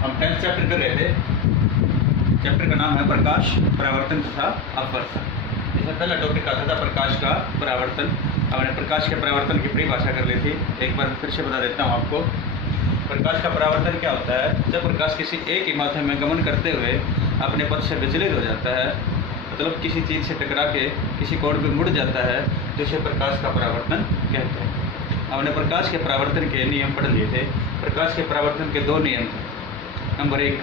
हम 10th chapter कर रहे थे। चैप्टर का नाम है प्रकाश, परावर्तन तथा अपवर्तन। इसमें पहला टॉपिक आता था प्रकाश का परावर्तन। हमने प्रकाश के परावर्तन की परिभाषा कर ली थी, एक बार फिर से बता देता हूँ आपको। प्रकाश का परावर्तन क्या होता है? जब प्रकाश किसी एक ही माध्यम में गमन करते हुए अपने पथ से विचलित हो जाता है, मतलब किसी चीज़ से टकरा के किसी कोण पे मुड़ जाता है, तो इसे प्रकाश का परावर्तन कहते हैं। हमने प्रकाश के परावर्तन के नियम पढ़ लिए थे। प्रकाश के परावर्तन के 2 नियम थे। नंबर 1,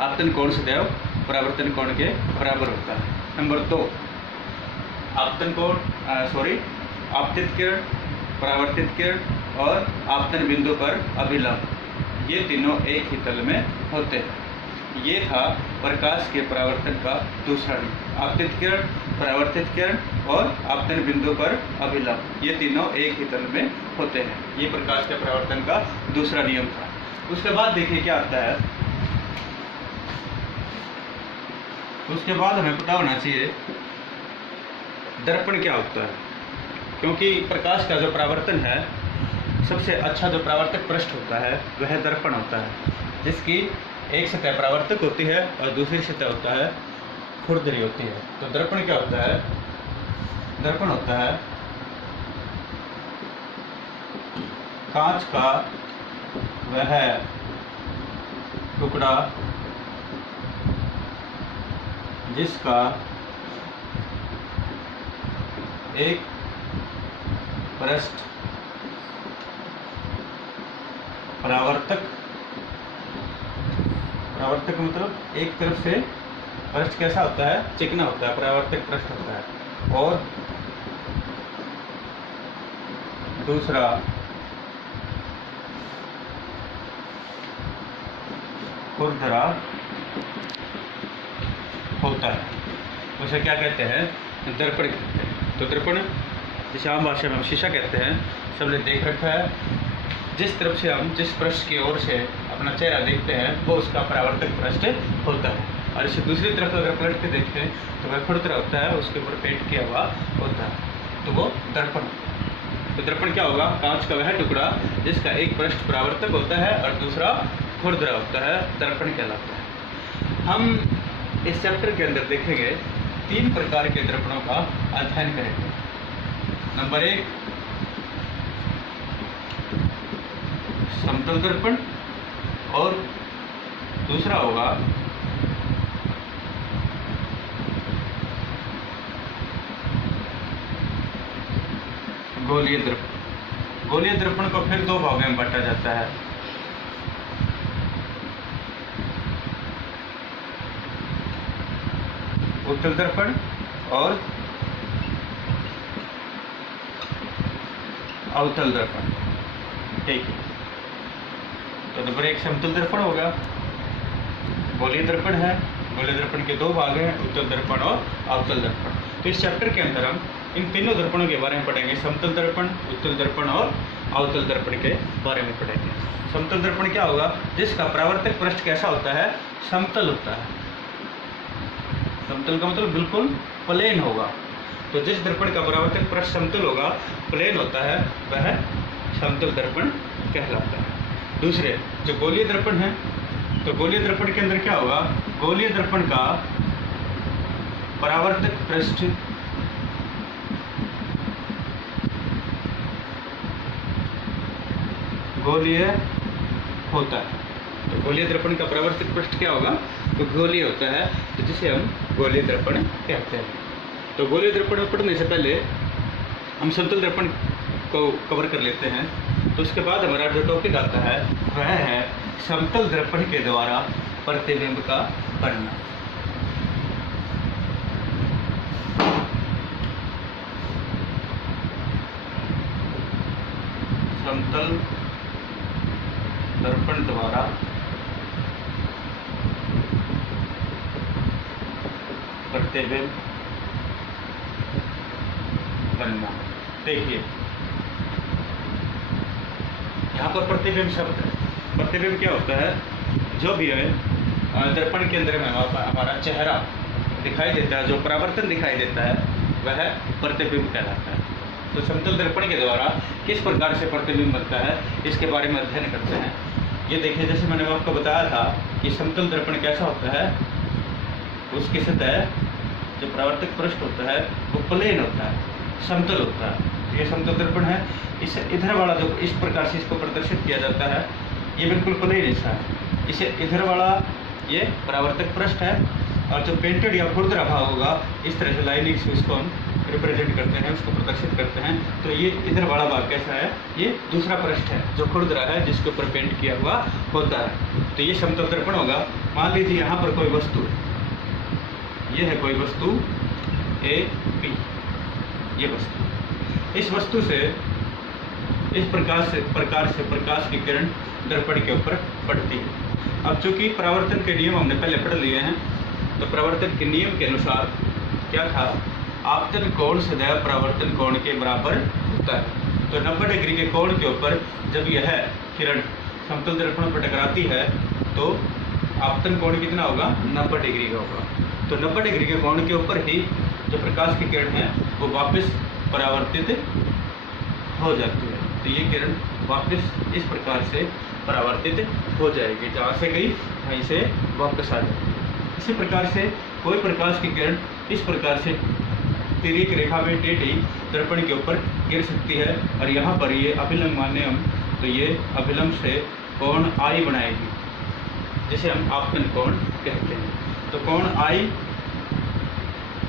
आपतन कोण सदैव परावर्तन कोण के बराबर होता है। नंबर 2, आपतित किरण, परावर्तित किरण और आपतन बिंदु पर अभिलंब, ये तीनों एक ही तल में होते हैं। ये था प्रकाश के परावर्तन का दूसरा नियम। आपतित किरण, परावर्तित किरण और आपतन बिंदु पर अभिलंब, ये तीनों एक ही तल में होते हैं। ये प्रकाश के परावर्तन का दूसरा नियम था। उसके बाद देखिए क्या आता है। उसके बाद हमें पता होना चाहिए दर्पण क्या होता है, क्योंकि प्रकाश का जो परावर्तन है, सबसे अच्छा जो परावर्तक पृष्ठ होता है वह दर्पण होता है, जिसकी एक सतह परावर्तक होती है और दूसरी सतह होता है खुरदरी होती है। तो दर्पण क्या होता है? दर्पण होता है कांच का वह टुकड़ा जिसका एक पृष्ठ परावर्तक मतलब एक तरफ से पृष्ठ कैसा होता है? चिकना होता है, परावर्तक पृष्ठ होता है, और दूसरा खुरदरा होता है। उसे क्या कहते हैं? दर्पण कहते हैं। तो दर्पण जिसे आम भाषा में हम शीशा कहते हैं, सबने देख रखा है। जिस तरफ से हम जिस पृष्ठ की ओर से अपना चेहरा देखते हैं वो उसका परावर्तक पृष्ठ होता है, और इसे दूसरी तरफ अगर पलट के देखें तो वह खुरदरा होता है, उसके ऊपर पेंट किया हुआ होता है, तो वो दर्पण। तो दर्पण क्या होगा? कांच का वह टुकड़ा जिसका एक पृष्ठ परावर्तक होता है और दूसरा खुरदरा होता है, दर्पण कहलाता है। हम इस चैप्टर के अंदर देखेंगे 3 प्रकार के दर्पणों का अध्ययन करेंगे। नंबर 1, समतल दर्पण, और दूसरा होगा गोलीय दर्पण। गोलीय दर्पण को फिर 2 भागों में बांटा जाता है। उत्तल दर्पण और अवतल दर्पण। ठीक है, तो नंबर 1 समतल दर्पण होगा, गोलीय दर्पण है। गोलीय दर्पण के 2 भाग हैं, उत्तल दर्पण और अवतल दर्पण। तो इस चैप्टर के अंदर हम इन तीनों दर्पणों के बारे में पढ़ेंगे, समतल दर्पण, उत्तल दर्पण और अवतल दर्पण के बारे में पढ़ेंगे। समतल दर्पण क्या होगा? जिसका परावर्तक पृष्ठ कैसा होता है? समतल होता है। समतल का मतलब बिल्कुल प्लेन होगा। तो जिस दर्पण का परावर्तक पृष्ठ समतल होगा, प्लेन होता है, वह समतल दर्पण कहलाता है। दूसरे जो गोलीय दर्पण है, तो गोलीय दर्पण के अंदर क्या होगा? गोलीय दर्पण का परावर्तक पृष्ठ गोलीय होता है। तो गोलीय दर्पण का परावर्तक पृष्ठ क्या होगा? तो गोलीय होता है, तो जिसे हम गोलीय दर्पण कहते हैं। तो गोलीय दर्पण पढ़ने से पहले हम समतल दर्पण को कवर कर लेते हैं। तो उसके बाद हमारा जो टॉपिक आता है वह है समतल दर्पण के द्वारा प्रतिबिंब का बनना। समतल दर्पण द्वारा प्रतिबिंब बनना। देखिए यहाँ पर प्रतिबिंब शब्द है। प्रतिबिंब क्या होता है? जो भी है दर्पण के अंदर में हमारा चेहरा दिखाई देता है, जो परावर्तन दिखाई देता है, वह प्रतिबिंब कहलाता है। तो समतल दर्पण के द्वारा किस प्रकार से प्रतिबिंब बनता है, इसके बारे में अध्ययन करते हैं। ये देखिए, जैसे मैंने आपको बताया था कि समतल दर्पण कैसा होता है, उसकी सतह जो परावर्तक पृष्ठ होता है वो प्लेन होता है, समतल होता है। ये समतल दर्पण है। इसे इधर वाला जो इस प्रकार से इसको प्रदर्शित किया जाता है, ये बिल्कुल प्लेन हिस्सा है। इसे इधर वाला ये परावर्तक पृष्ठ है, और जो पेंटेड या खुरदरा भाग होगा, इस तरह से लाइनिंग से इसको हम रिप्रेजेंट करते हैं, उसको प्रदर्शित करते हैं। तो ये इधर वाला भाग कैसा है, ये दूसरा पृष्ठ है जो खुरदरा है, जिसके ऊपर पेंट किया हुआ होता है। तो ये समतल दर्पण होगा। मान लीजिए यहाँ पर कोई वस्तु, ये है कोई वस्तु ए बी, ये वस्तु, इस वस्तु से इस प्रकार से प्रकाश की किरण दर्पण के ऊपर पड़ती है। अब चूंकि परावर्तन के नियम हमने पहले पढ़ लिए हैं, तो परावर्तन के नियम के अनुसार क्या था, आपतन कोण सदैव परावर्तन कोण के बराबर होता है। तो 90 डिग्री के कोण के ऊपर जब यह किरण समतल दर्पण पर टकराती है तो आपतन कोण कितना होगा, 90 डिग्री का होगा। तो 90 डिग्री के कोण के ऊपर ही जो प्रकाश की किरण है वो वापस परावर्तित हो जाती है। तो ये किरण वापस इस प्रकार से परावर्तित हो जाएगी, जहाँ से गई वहीं से वापस आ जाएगी। इसी प्रकार से कोई प्रकाश की किरण इस प्रकार से तिर्यक रेखा में टेढ़ी दर्पण के ऊपर गिर सकती है, और यहाँ पर ये अभिलंब माने हम, तो ये अभिलंब से कोण आई बनाएगी, जिसे हम आपतन कोण कहते हैं। तो कोण आई,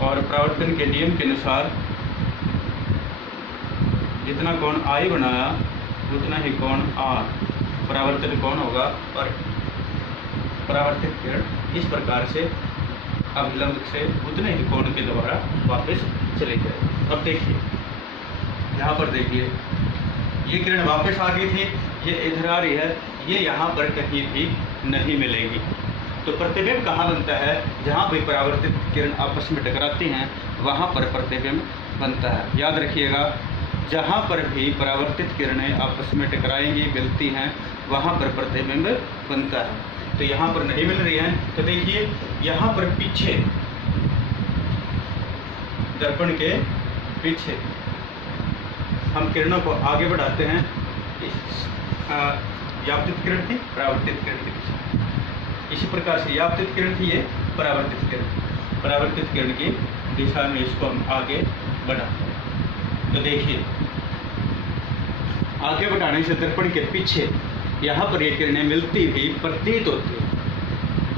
और परावर्तन के नियम के अनुसार जितना कोण आई बनाया उतना ही कोण आर परावर्तन कोण होगा, और परावर्तित किरण इस प्रकार से अभिलंब से उतने ही कोण के द्वारा वापस चले जाए। अब देखिए, यहाँ पर देखिए, ये किरण वापस आ गई थी, ये इधर आ रही है, ये यहाँ पर कहीं भी नहीं मिलेगी। तो प्रतिबिंब कहाँ बनता है, जहाँ भी परावर्तित किरण आपस में टकराती हैं वहाँ पर प्रतिबिंब बनता है। याद रखिएगा, जहाँ पर भी परावर्तित किरणें आपस में टकराएंगी, मिलती हैं, वहाँ पर प्रतिबिंब बनता है। तो यहाँ पर नहीं मिल रही हैं, तो देखिए यहाँ पर पीछे दर्पण के पीछे हम किरणों को आगे बढ़ाते हैं। यापतित किरण थी, परावर्तित किरण के पीछे, इसी प्रकार से यापतित किरण थी, ये परावर्तित किरण, परावर्तित किरण की दिशा में इसको हम आगे बढ़ाते हैं। तो देखिए, आगे बढ़ाने से दर्पण के पीछे यहाँ पर ये किरणें मिलती हुई प्रतीत होती है,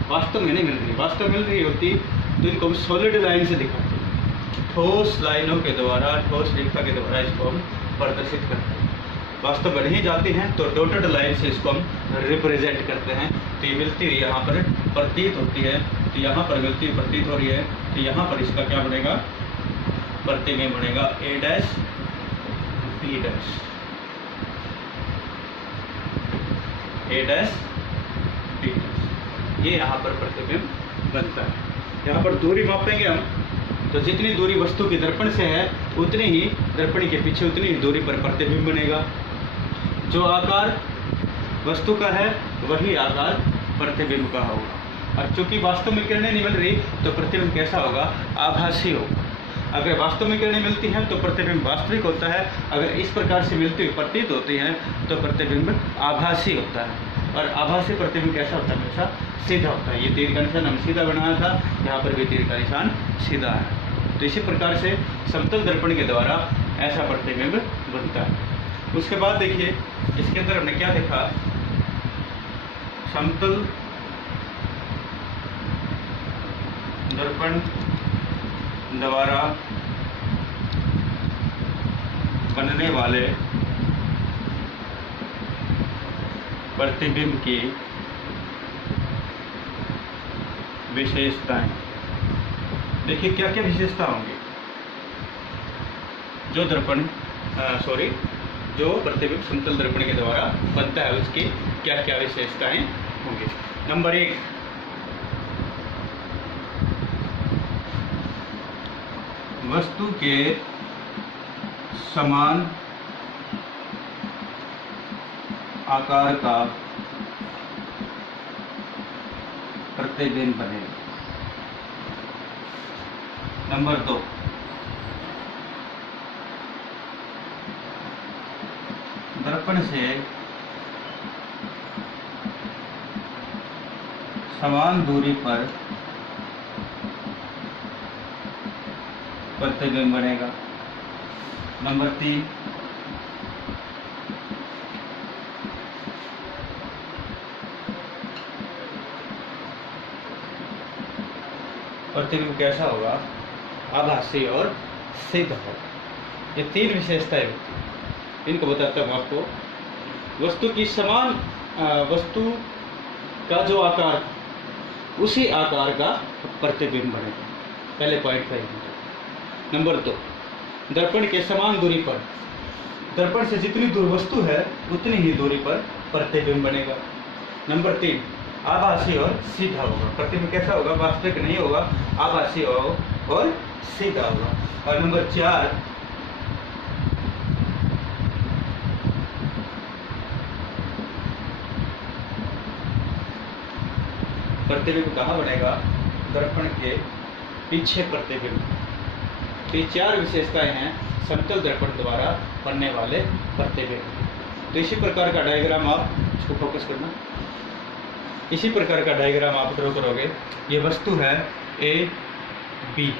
वास्तव में नहीं मिल रही। वास्तव मिल रही होती तो इनको हम सॉलिड लाइन से दिखाते हैं, ठोस लाइनों के द्वारा, ठोस रेखा के द्वारा इसको हम प्रदर्शित करते हैं। वास्तव में नहीं जाती हैं तो डॉटेड लाइन से इसको हम रिप्रेजेंट करते हैं। तो ये मिलती हुई यहाँ पर प्रतीत होती है, तो यहाँ पर मिलती हुई प्रतीत हो रही है, तो यहाँ पर इसका क्या बनेगा, प्रतिबिंब बनेगा ए डैश बी डैश, ए डैश बी डैश, ये यहाँ पर प्रतिबिंब बनता है। यहाँ पर दूरी मापेंगे हम, तो जितनी दूरी वस्तु की दर्पण से है उतनी ही दर्पण के पीछे उतनी ही दूरी पर प्रतिबिंब बनेगा। जो आकार वस्तु का है वही आकार प्रतिबिंब का होगा। और चूंकि वास्तव में किरणें नहीं मिल रही तो प्रतिबिंब कैसा होगा, आभासी होगा। अगर वास्तव में किरणें मिलती हैं तो प्रतिबिंब वास्तविक होता है, अगर इस प्रकार से मिलती हुई प्रतीत होती हैं तो प्रतिबिंब आभासी होता है। और आभासी प्रतिबिंब कैसा होता है, हमेशा सीधा होता है। ये तीर का निशान हम सीधा बनाया था, यहाँ पर भी तीर का निशान सीधा है। तो इसी प्रकार से समतल दर्पण के द्वारा ऐसा प्रतिबिंब बनता है। उसके बाद देखिए, इसके अंदर हमने क्या देखा, समतल दर्पण द्वारा बनने वाले प्रतिबिंब की विशेषताएं। देखिए क्या क्या विशेषता होंगी। जो प्रतिबिंब समतल दर्पण के द्वारा बनता है उसकी क्या क्या विशेषताएं होंगी। नंबर 1, वस्तु के समान आकार का प्रतिबिंब बनेगा। नंबर 2, दर्पण से समान दूरी पर प्रतिबिंब बनेगा। नंबर 3, प्रतिबिंब कैसा होगा? आभासी और सीधा होगा। ये 3 विशेषताएं होती हैं, इनको बताता हूँ आपको। वस्तु की समान वस्तु का जो आकार था उसी आकार का प्रतिबिंब बनेगा। पहले पॉइंट का नंबर 2, दर्पण के समान दूरी पर, दर्पण से जितनी दूर वस्तु है उतनी ही दूरी पर प्रतिबिंब बनेगा। नंबर 3, आभासी और सीधा होगा। प्रतिबिंब कैसा होगा? वास्तविक नहीं होगा, आभासी और सीधा होगा। और नंबर 4, प्रतिबिंब कहाँ बनेगा? दर्पण के पीछे प्रतिबिंब। तो ये 4 विशेषताएं हैं समतल दर्पण द्वारा बनने वाले प्रतिबिंब। तो इसी प्रकार का डायग्राम आप इसको फोकस करना, इसी प्रकार का डायग्राम आप ड्रॉ करोगे। ये वस्तु है ए बी,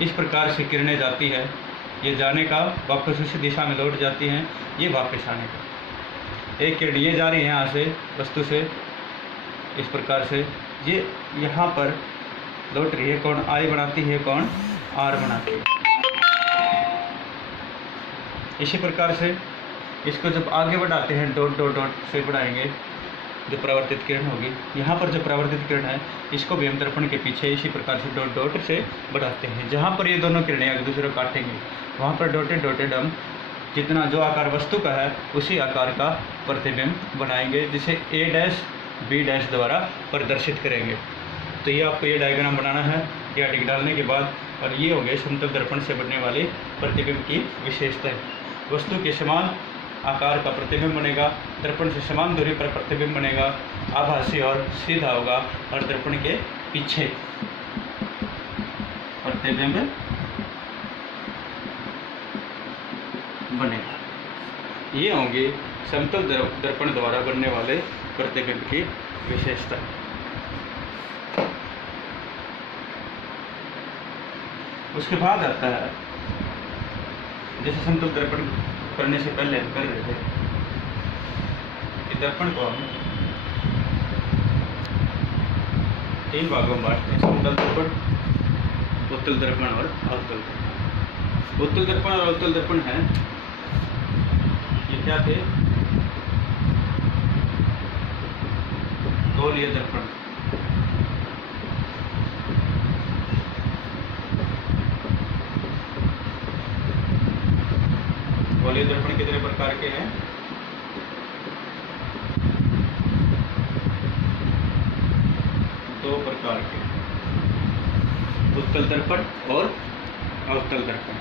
इस प्रकार से किरणें जाती है, ये जाने का वापस उसी दिशा में लौट जाती हैं, ये वापस आने का। एक किरण ये जा रही है यहाँ से वस्तु से, इस प्रकार से ये यहाँ पर लौट रही है। कौन आई बनाती है, कौन आर बनाती है। इसी प्रकार से इसको जब आगे बढ़ाते हैं, डॉट डॉट डॉट से बढ़ाएंगे, जो परावर्तित किरण होगी, यहाँ पर जो परावर्तित किरण है इसको भी हम दर्पण के पीछे इसी प्रकार से डॉट डॉट से बढ़ाते हैं। जहाँ पर ये दोनों किरणें एक दूसरे को काटेंगे वहाँ पर डॉटेड डॉटेड हम जितना जो आकार वस्तु का है उसी आकार का प्रतिबिंब बनाएंगे, जिसे ए डैश बी डैश द्वारा प्रदर्शित करेंगे। तो ये आपको ये डायग्राम बनाना है या टिक डालने के बाद, और ये होंगे समतल दर्पण से बनने वाली प्रतिबिंब की विशेषताएं। वस्तु के समान आकार का प्रतिबिंब बनेगा, दर्पण से समान दूरी पर प्रतिबिंब बनेगा, आभासी और सीधा होगा, और दर्पण के पीछे प्रतिबिंब बनेगा। ये होंगे समतल दर्पण द्वारा बनने वाले प्रतिबिंब की विशेषता। उसके बाद आता है, जैसे समतल दर्पण करने से पहले हम कर रहे थे कि दर्पण को हम 3 भागों में बांटते हैं, समतल दर्पण, उत्तल दर्पण और अवतल दर्पण। उत्तल दर्पण और अवतल दर्पण है, ये क्या थे? गोलीय दर्पण। गोलीय दर्पण कितने प्रकार के हैं? 2 प्रकार के, उत्तल दर्पण और अवतल दर्पण।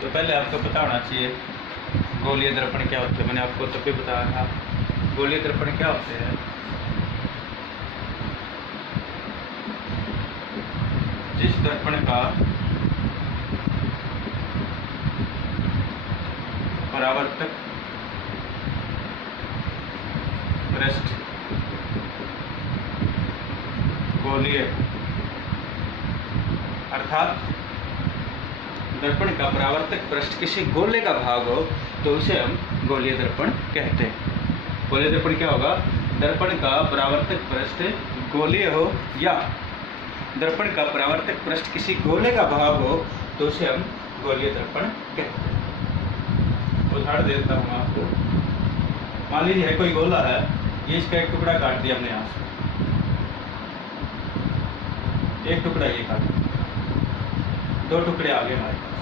तो पहले आपको पता होना चाहिए गोलीय दर्पण क्या होते हैं। मैंने आपको तब भी बताया था गोलीय दर्पण क्या होते हैं। जिस दर्पण का परावर्तक पृष्ठ गोलीय, अर्थात दर्पण का परावर्तक पृष्ठ किसी गोले का भाग हो तो उसे हम गोलीय दर्पण कहते हैं। गोलीय दर्पण क्या होगा? दर्पण का परावर्तक पृष्ठ गोलीय हो या दर्पण का परावर्तक पृष्ठ किसी गोले का भाग हो तो उसे हम गोलीय दर्पण कहते हैं। उदाहरण देता हूँ आपको। मान लीजिए कोई गोला है, ये इसका एक टुकड़ा काट दिया हमने यहाँ से, एक टुकड़ा ये काट, 2 टुकड़े आगे हमारे पास।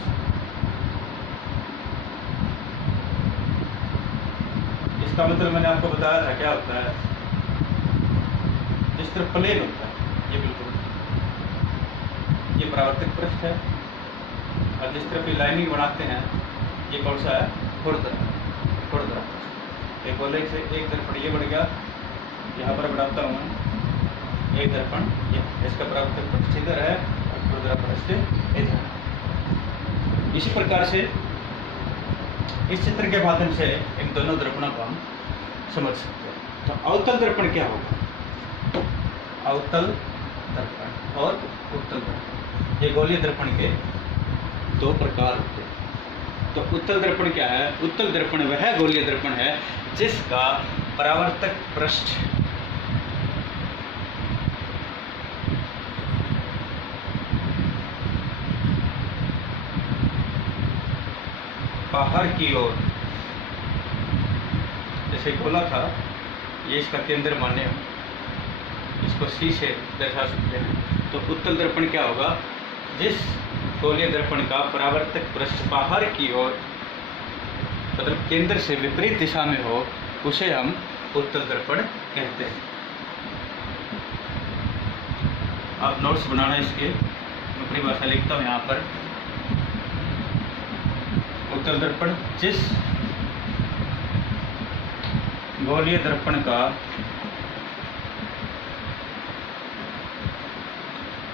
इसका मतलब मैंने आपको बताया था क्या होता है। जिस तरफ प्लेन होता है, ये बिल्कुल ये परावर्तक पृष्ठ है, और जिस तरफ ये लाइनिंग बनाते हैं ये कौन सा है? खुरदरा। एक गोले से एक दर्पण ये बढ़ गया, यहाँ पर बढ़ाता हूँ मैं, एक दर्पण ये, इसका परावर्तक पृष्ठ इधर है और खुरदरा पृष्ठ इधर। इसी प्रकार से इस चित्र के माध्यम से इन दोनों दर्पणों को हम समझ सकते हैं। तो अवतल दर्पण क्या होगा? अवतल दर्पण और उत्तल दर्पण। ये गोलीय दर्पण के दो प्रकार होते हैं। तो उत्तल दर्पण क्या है? उत्तल दर्पण वह गोलीय दर्पण है जिसका परावर्तक पृष्ठ बाहर की ओर, जैसे गोला था, ये इसका केंद्र माने हम इसको C से दर्शा सकते हैं। तो उत्तल दर्पण क्या होगा? जिस गोलीय दर्पण का परावर्तक पृष्ठ बाहर की ओर मतलब केंद्र से विपरीत दिशा में हो, उसे हम उत्तल दर्पण कहते हैं। आप नोट्स बनाना इसके, मैं परिभाषा लिखता हूँ यहाँ पर। उत्तल दर्पण जिस गोलीय दर्पण का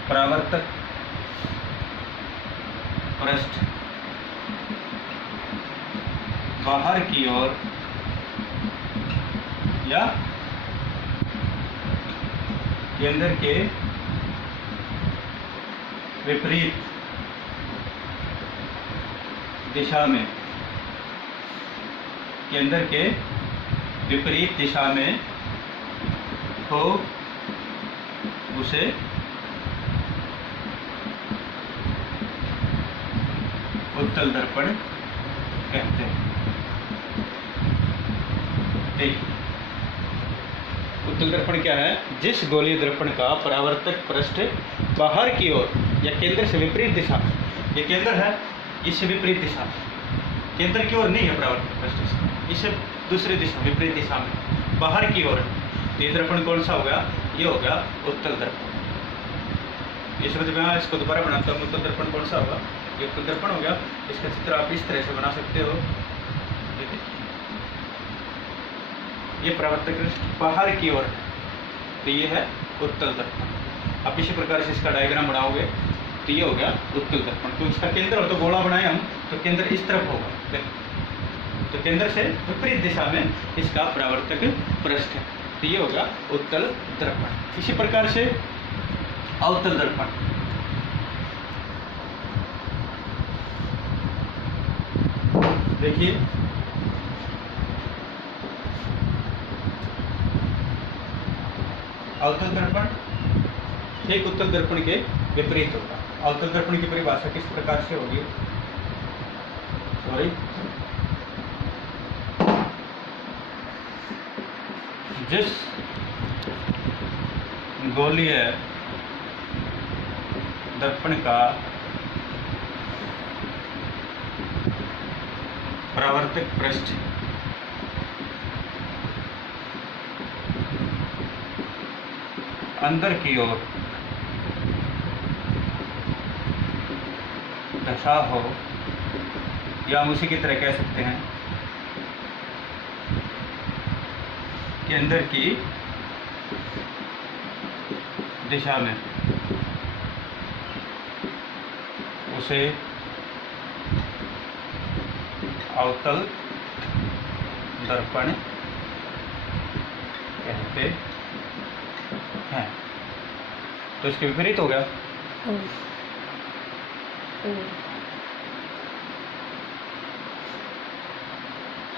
परावर्तक पृष्ठ बाहर की ओर या केंद्र के विपरीत दिशा में, केंद्र के विपरीत दिशा में हो, उसे उत्तल दर्पण कहते हैं। देखिए, उत्तल दर्पण क्या है? जिस गोलीय दर्पण का परावर्तक पृष्ठ बाहर की ओर या केंद्र से विपरीत दिशा, ये केंद्र है, इससे विपरीत दिशा, केंद्र की ओर नहीं है परावर्तक पृष्ठ, इससे दूसरी दिशा विपरीत दिशा में बाहर की ओर। तो ये दर्पण कौन सा हो गया? ये हो गया उत्तल दर्पण। ये समझ में आया? इसको दोबारा बनाता हूँ। उत्तल दर्पण कौन सा होगा? ये उत्तल दर्पण हो गया। इसका चित्र आप इस तरह से बना सकते हो। ये परावर्तक पृष्ठ बाहर की ओर, तो ये है उत्तल दर्पण। आप इसी प्रकार से इसका डायग्राम बनाओगे तो ये हो गया उत्तल दर्पण। तो इसका केंद्र हो, तो गोला बनाए हम, तो केंद्र इस तरफ होगा, तो केंद्र से विपरीत दिशा में इसका परावर्तक पृष्ठ है, तो ये होगा उत्तल दर्पण। इसी प्रकार से अवतल दर्पण, देखिए अवतल दर्पण ठीक उत्तल दर्पण के विपरीत होगा। अवतल दर्पण की परिभाषा किस प्रकार से होगी? सॉरी, जिस गोलीय दर्पण का परावर्तक पृष्ठ अंदर की ओर दशा हो, या हम उसी की तरह कह सकते हैं कि अंदर की दिशा में, उसे अवतल दर्पण कहते हैं। तो इसके विपरीत हो गया।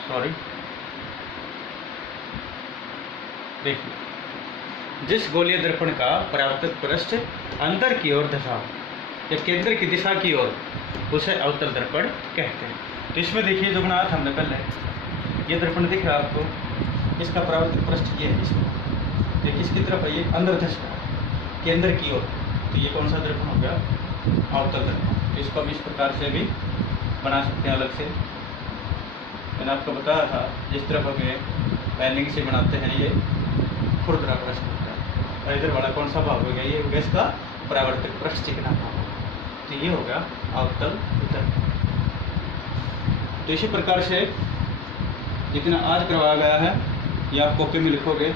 सॉरी, देखिए, जिस गोलीय दर्पण का परावर्तक पृष्ठ अंदर की ओर दशा या केंद्र की दिशा की ओर, उसे अवतल दर्पण कहते हैं। तो इसमें देखिए जो बनाया था हमने पहले, ये दर्पण दिख रहा है आपको, इसका परावर्तक पृष्ठ ये है, इसमें देखिए इसकी तरफ है, ये अंदर दशा केंद्र की ओर, तो ये कौन सा दर्पण हो गया? अवतल दर्पण। तो इसको हम इस प्रकार से भी बना सकते हैं अलग से। मैंने आपको बताया था जिस तरफ हमें लाइनिंग से बनाते हैं, ये खुरदरा पृष्ठ होता है, और इधर वाला कौन सा भाग हो गया? ये हो गया इसका परावर्तक पृष्ठ चिकना भाग। तो ये हो गया अवतल दर्पण। तो इसी प्रकार से जितना आज करवाया गया है, ये आप कॉपी में लिखोगे,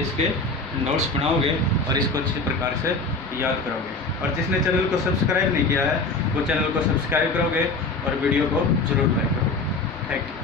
इसके नोट्स बनाओगे और इसको अच्छी प्रकार से याद करोगे। और जिसने चैनल को सब्सक्राइब नहीं किया है, वो चैनल को सब्सक्राइब करोगे और वीडियो को जरूर लाइक करोगे। Thank you.